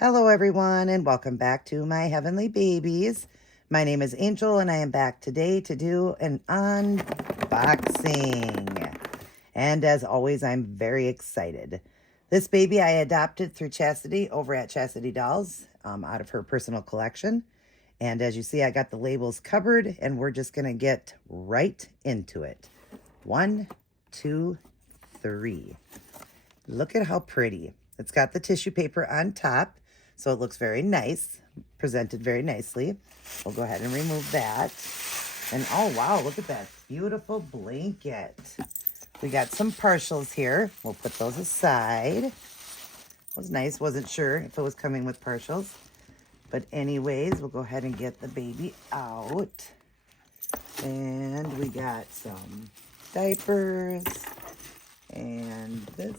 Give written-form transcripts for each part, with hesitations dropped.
Hello everyone and welcome back to my heavenly babies. My name is Angel and I am back today to do an unboxing. And as always, I'm very excited. This baby I adopted through Chastity over at Chastity Dolls out of her personal collection. And as you see, I got the labels covered and we're just going to get right into it. 1, 2, 3. Look at how pretty. It's got the tissue paper on top, so it looks very nice, presented very nicely. We'll go ahead and remove that. And oh wow, look at that beautiful blanket. We got some partials here. We'll put those aside. It was nice, wasn't sure if it was coming with partials. But anyways, we'll go ahead and get the baby out. And we got some diapers. And this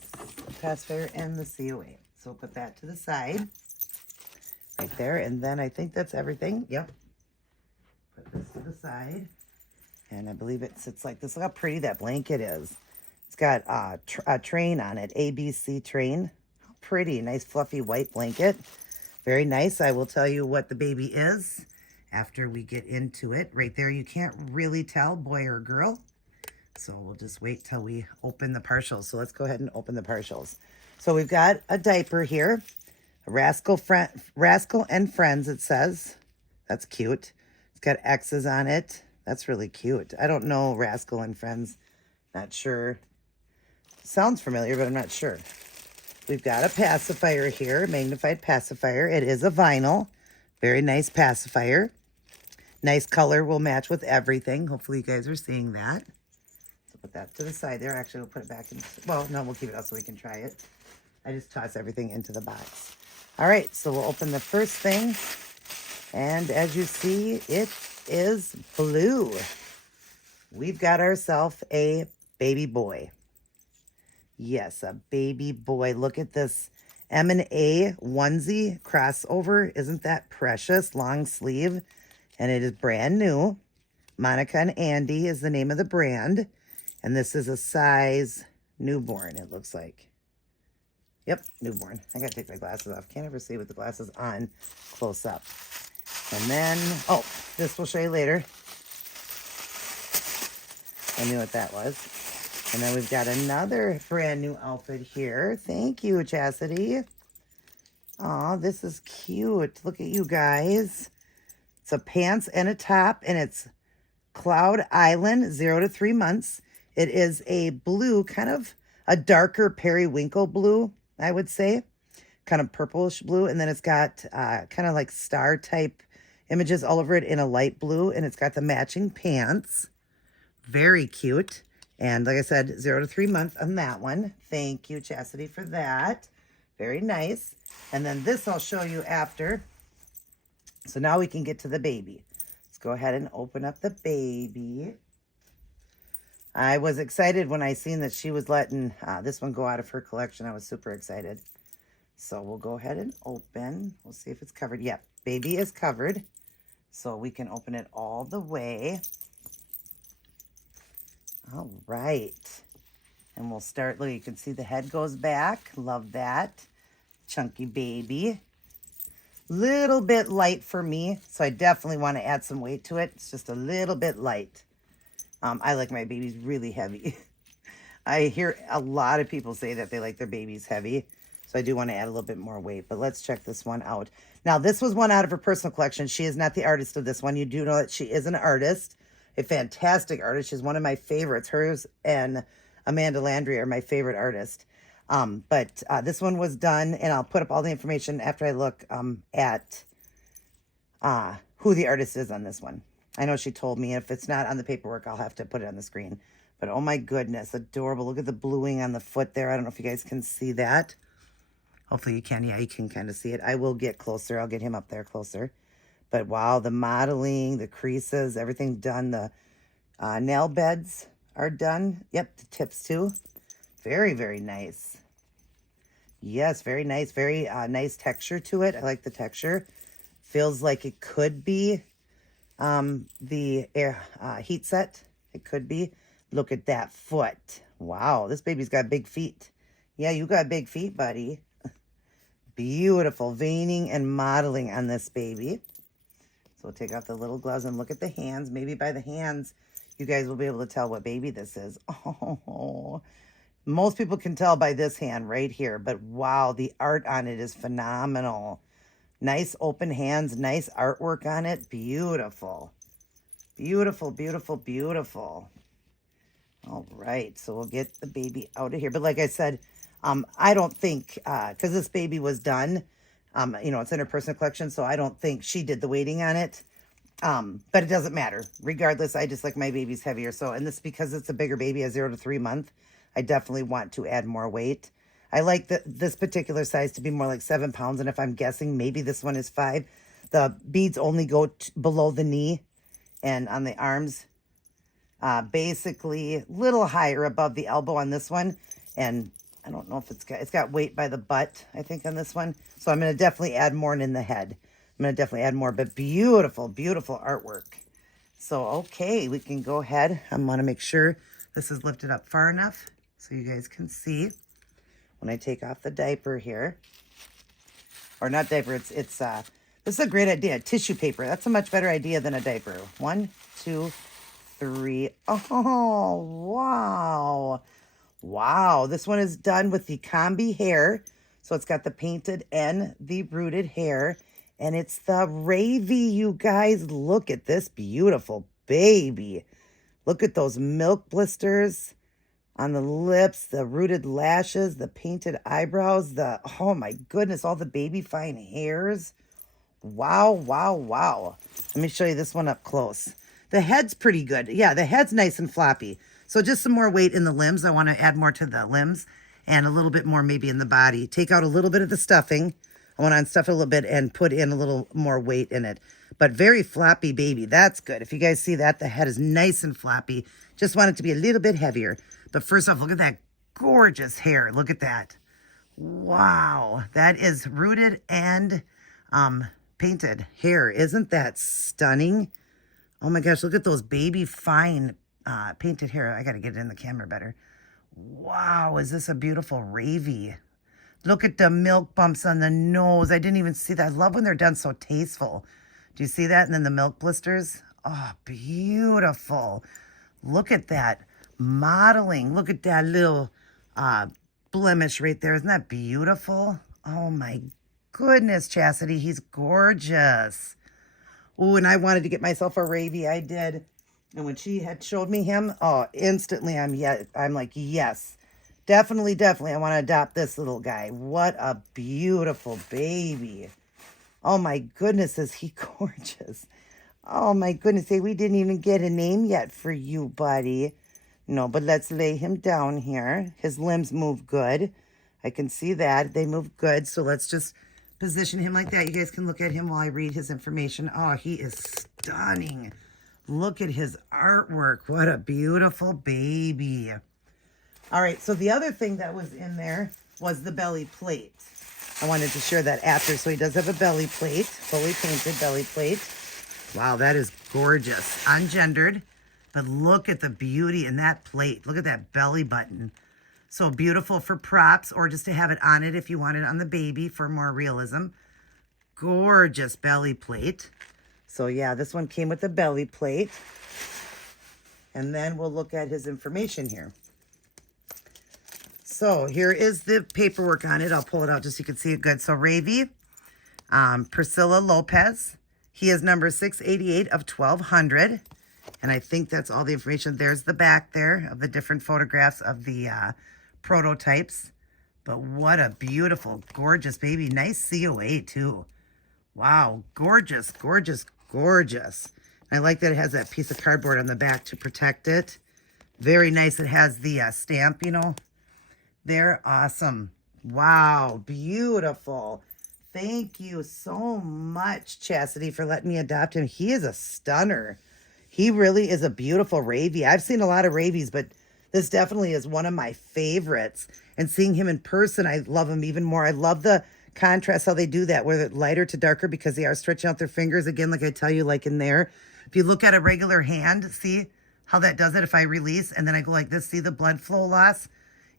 pacifier and the COA. So we'll put that to the side right there. And then I think that's everything. Yep. Put this to the side. And I believe it sits like this. Look how pretty that blanket is. It's got a train on it. ABC train. How pretty. Nice fluffy white blanket. Very nice. I will tell you what the baby is after we get into it. Right there, you can't really tell boy or girl. So we'll just wait till we open the partials. So let's go ahead and open the partials. So we've got a diaper here. Rascal and Friends, it says. That's cute. It's got X's on it. That's really cute. I don't know Rascal and Friends. Not sure. Sounds familiar, but I'm not sure. We've got a pacifier here, magnified pacifier. It is a vinyl. Very nice pacifier. Nice color will match with everything. Hopefully you guys are seeing that. Put that to the side there. Actually, we'll put it back in. Well, no, we'll keep it out so we can try it. I just toss everything into the box. All right, so we'll open the first thing. And as you see, it is blue. We've got ourselves a baby boy. Yes, a baby boy. Look at this M&A onesie crossover. Isn't that precious? Long sleeve. And it is brand new. Monica and Andy is the name of the brand. And this is a size newborn, it looks like. Yep, newborn. I gotta take my glasses off. Can't ever see with the glasses on close up. And then, oh, this we'll show you later. I knew what that was. And then we've got another brand new outfit here. Thank you, Chastity. Aw, this is cute. Look at you guys. It's a pants and a top, and it's Cloud Island, 0 to 3 months. It is a blue, kind of a darker periwinkle blue, I would say. Kind of purplish blue. And then it's got kind of like star type images all over it in a light blue. And it's got the matching pants. Very cute. And like I said, 0 to 3 months on that one. Thank you, Chastity, for that. Very nice. And then this I'll show you after. So now we can get to the baby. Let's go ahead and open up the baby. I was excited when I seen that she was letting this one go out of her collection. I was super excited. So we'll go ahead and open. We'll see if it's covered. Yep, baby is covered. So we can open it all the way. All right. And we'll start, look, you can see the head goes back. Love that. Chunky baby. Little bit light for me. So I definitely want to add some weight to it. It's just a little bit light. I like my babies really heavy. I hear a lot of people say that they like their babies heavy. So I do want to add a little bit more weight. But let's check this one out. Now, this was one out of her personal collection. She is not the artist of this one. You do know that she is an artist. A fantastic artist. She's one of my favorites. Hers and Amanda Landry are my favorite artists. But this one was done. And I'll put up all the information after I look at who the artist is on this one. I know she told me if it's not on the paperwork, I'll have to put it on the screen. But oh my goodness, adorable. Look at the bluing on the foot there. I don't know if you guys can see that. Hopefully you can. Yeah, you can kind of see it. I will get closer. I'll get him up there closer. But wow, the modeling, the creases, everything done. The nail beds are done. Yep, the tips too. Very, very nice. Yes, very nice. Very nice texture to it. I like the texture. Feels like it could be the heat set. It could be. Look at that foot. Wow, this baby's got big feet. Yeah, you got big feet, buddy. Beautiful veining and modeling on this baby. So we'll take off the little gloves and look at the hands. Maybe by the hands, you guys will be able to tell what baby this is. Oh, most people can tell by this hand right here, but wow, the art on it is phenomenal. Nice open hands, nice artwork on it. Beautiful. Beautiful, beautiful, beautiful. All right, so we'll get the baby out of here. But like I said, I don't think, because this baby was done, you know, it's in her personal collection, so I don't think she did the weighting on it. But it doesn't matter. Regardless, I just like my babies heavier. So, and this because it's a bigger baby, a 0 to 3 month, I definitely want to add more weight. I like this particular size to be more like 7 pounds. And if I'm guessing, maybe this one is 5. The beads only go below the knee and on the arms. Basically a little higher above the elbow on this one. And I don't know if it's got weight by the butt, I think, on this one. So I'm going to definitely add more in the head. I'm going to definitely add more, but beautiful, beautiful artwork. So, okay, we can go ahead. I want to make sure this is lifted up far enough so you guys can see when I take off the diaper here. Or not diaper, this is a great idea. Tissue paper. That's a much better idea than a diaper. 1, 2, 3. Oh, wow. Wow. This one is done with the combi hair. So it's got the painted and the rooted hair. And it's the Ravy, you guys. Look at this beautiful baby. Look at those milk blisters on the lips, the rooted lashes, the painted eyebrows, oh my goodness, all the baby fine hairs. Wow, wow, wow. Let me show you this one up close. The head's pretty good. Yeah, the head's nice and floppy. So just some more weight in the limbs. I want to add more to the limbs and a little bit more maybe in the body. Take out a little bit of the stuffing. I want to unstuff it a little bit and put in a little more weight in it. But very floppy baby. That's good. If you guys see that, the head is nice and floppy. Just want it to be a little bit heavier. But first off, look at that gorgeous hair. Look at that. Wow. That is rooted and painted hair. Isn't that stunning? Oh my gosh, look at those baby fine painted hair. I got to get it in the camera better. Wow, is this a beautiful Ravy? Look at the milk bumps on the nose. I didn't even see that. I love when they're done so tasteful. Do you see that? And then the milk blisters. Oh, beautiful. Look at that modeling. Look at that little blemish right there. Isn't that beautiful? Oh, my goodness, Chastity. He's gorgeous. Oh, and I wanted to get myself a Ravy. I did. And when she had showed me him, oh, instantly I'm like, yes. Definitely, definitely, I want to adopt this little guy. What a beautiful baby. Oh, my goodness, is he gorgeous. Oh, my goodness, we didn't even get a name yet for you, buddy. No, but let's lay him down here. His limbs move good. I can see that. They move good, so let's just position him like that. You guys can look at him while I read his information. Oh, he is stunning. Look at his artwork. What a beautiful baby. All right, so the other thing that was in there was the belly plate. I wanted to share that after. So he does have a belly plate, fully painted belly plate. Wow, that is gorgeous. Ungendered, but look at the beauty in that plate. Look at that belly button. So beautiful for props or just to have it on it if you want it on the baby for more realism. Gorgeous belly plate. So yeah, this one came with a belly plate. And then we'll look at his information here. So here is the paperwork on it. I'll pull it out just so you can see it good. So Ravy, Priscilla Lopez. He is number 688 of 1200. And I think that's all the information. There's the back there of the different photographs of the prototypes. But what a beautiful, gorgeous baby. Nice COA too. Wow, gorgeous, gorgeous, gorgeous. I like that it has that piece of cardboard on the back to protect it. Very nice. It has the stamp, you know. They're awesome. Wow, beautiful. Thank you so much, Chastity, for letting me adopt him. He is a stunner. He really is a beautiful Ravy. I've seen a lot of Ravies, but this definitely is one of my favorites. And seeing him in person, I love him even more. I love the contrast, how they do that, where they're lighter to darker because they are stretching out their fingers. Again, like I tell you, like in there. If you look at a regular hand, see how that does it? If I release and then I go like this, see the blood flow loss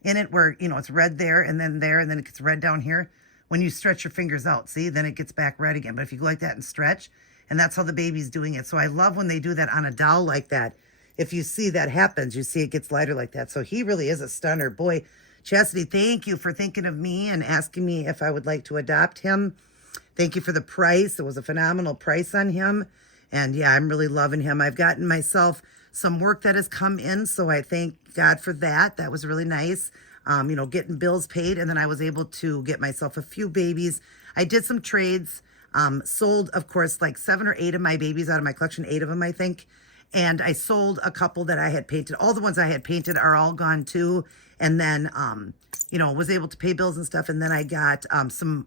in it where, you know, it's red there and then it gets red down here. when you stretch your fingers out, see, then it gets back red again. But if you go like that and stretch, and that's how the baby's doing it. So I love when they do that on a doll like that. If you see that happens, you see it gets lighter like that. So he really is a stunner. Boy, Chastity, thank you for thinking of me and asking me if I would like to adopt him. Thank you for the price. It was a phenomenal price on him. And yeah, I'm really loving him. I've gotten myself some work that has come in, so I thank God for that. That was really nice. Getting bills paid, and then I was able to get myself a few babies. I did some trades, sold, of course, like 7 or 8 of my babies out of my collection, 8 of them, I think. And I sold a couple that I had painted. All the ones I had painted are all gone too. And then, was able to pay bills and stuff. And then I got some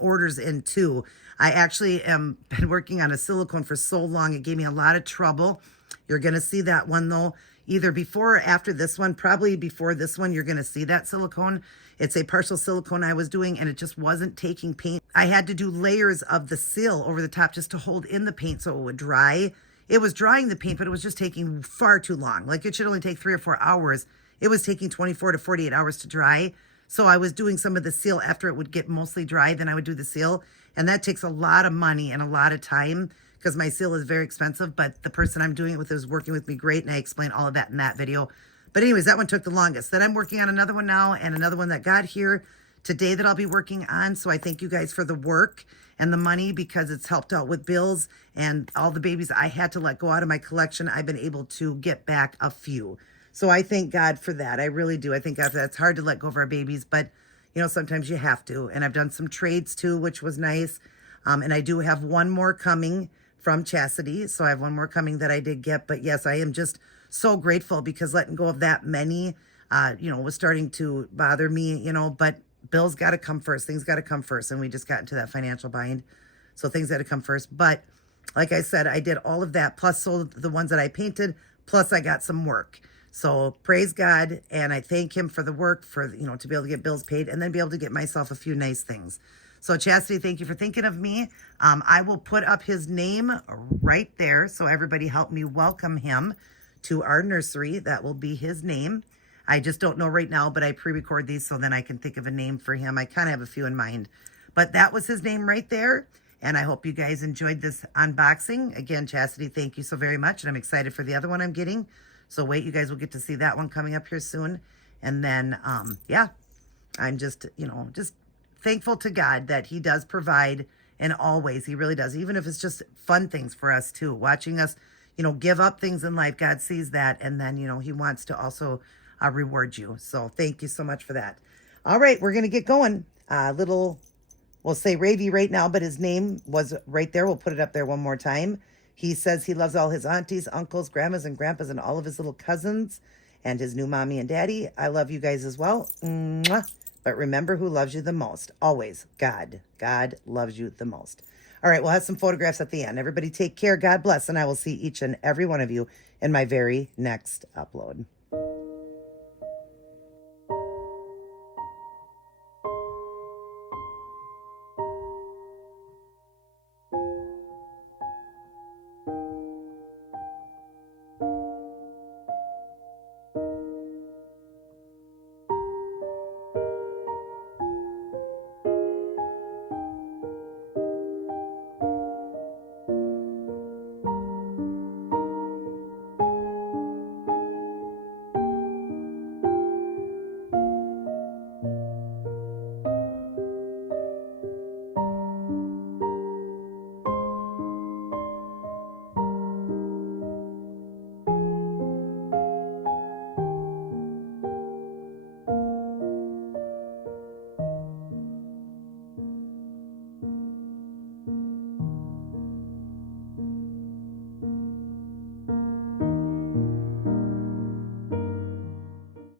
orders in too. I actually been working on a silicone for so long. It gave me a lot of trouble. You're going to see that one though, either before or after this one. Probably before this one, you're going to see that silicone. It's a partial silicone I was doing, and it just wasn't taking paint. I had to do layers of the seal over the top just to hold in the paint so it would dry. It was drying the paint, but it was just taking far too long. Like it should only take 3 or 4 hours. It was taking 24 to 48 hours to dry. So I was doing some of the seal after it would get mostly dry. Then I would do the seal. And that takes a lot of money and a lot of time because my seal is very expensive. But the person I'm doing it with is working with me great. And I explain all of that in that video. But anyways, that one took the longest. Then I'm working on another one now and another one that got here today that I'll be working on. So I thank you guys for the work and the money because it's helped out with bills and all the babies I had to let go out of my collection. I've been able to get back a few. So I thank God for that. I really do. I thank God for that. It's hard to let go of our babies, but sometimes you have to. And I've done some trades too, which was nice. And I do have one more coming from Chastity. So I have one more coming that I did get. But yes, I am just so grateful because letting go of that many, was starting to bother me, but bills got to come first. Things got to come first. And we just got into that financial bind. So things got to come first. But like I said, I did all of that, plus sold the ones that I painted, plus I got some work. So praise God. And I thank him for the work, for, to be able to get bills paid and then be able to get myself a few nice things. So Chastity, thank you for thinking of me. I will put up his name right there. So everybody help me welcome him to our nursery. That will be his name. I just don't know right now, but I pre-record these so then I can think of a name for him. I kind of have a few in mind, but that was his name right there. And I hope you guys enjoyed this unboxing. Again, Chastity, thank you so very much. And I'm excited for the other one I'm getting. So wait, you guys will get to see that one coming up here soon. And then, I'm just, just thankful to God that he does provide in all ways. He really does. Even if it's just fun things for us too, watching us, give up things in life. God sees that. And then, he wants to also reward you. So thank you so much for that. All right, we're going to get going. We'll say Ravy right now, but his name was right there. We'll put it up there one more time. He says he loves all his aunties, uncles, grandmas, and grandpas, and all of his little cousins, and his new mommy and daddy. I love you guys as well. Mwah. But remember who loves you the most. Always, God. God loves you the most. All right, we'll have some photographs at the end. Everybody take care. God bless, and I will see each and every one of you in my very next upload.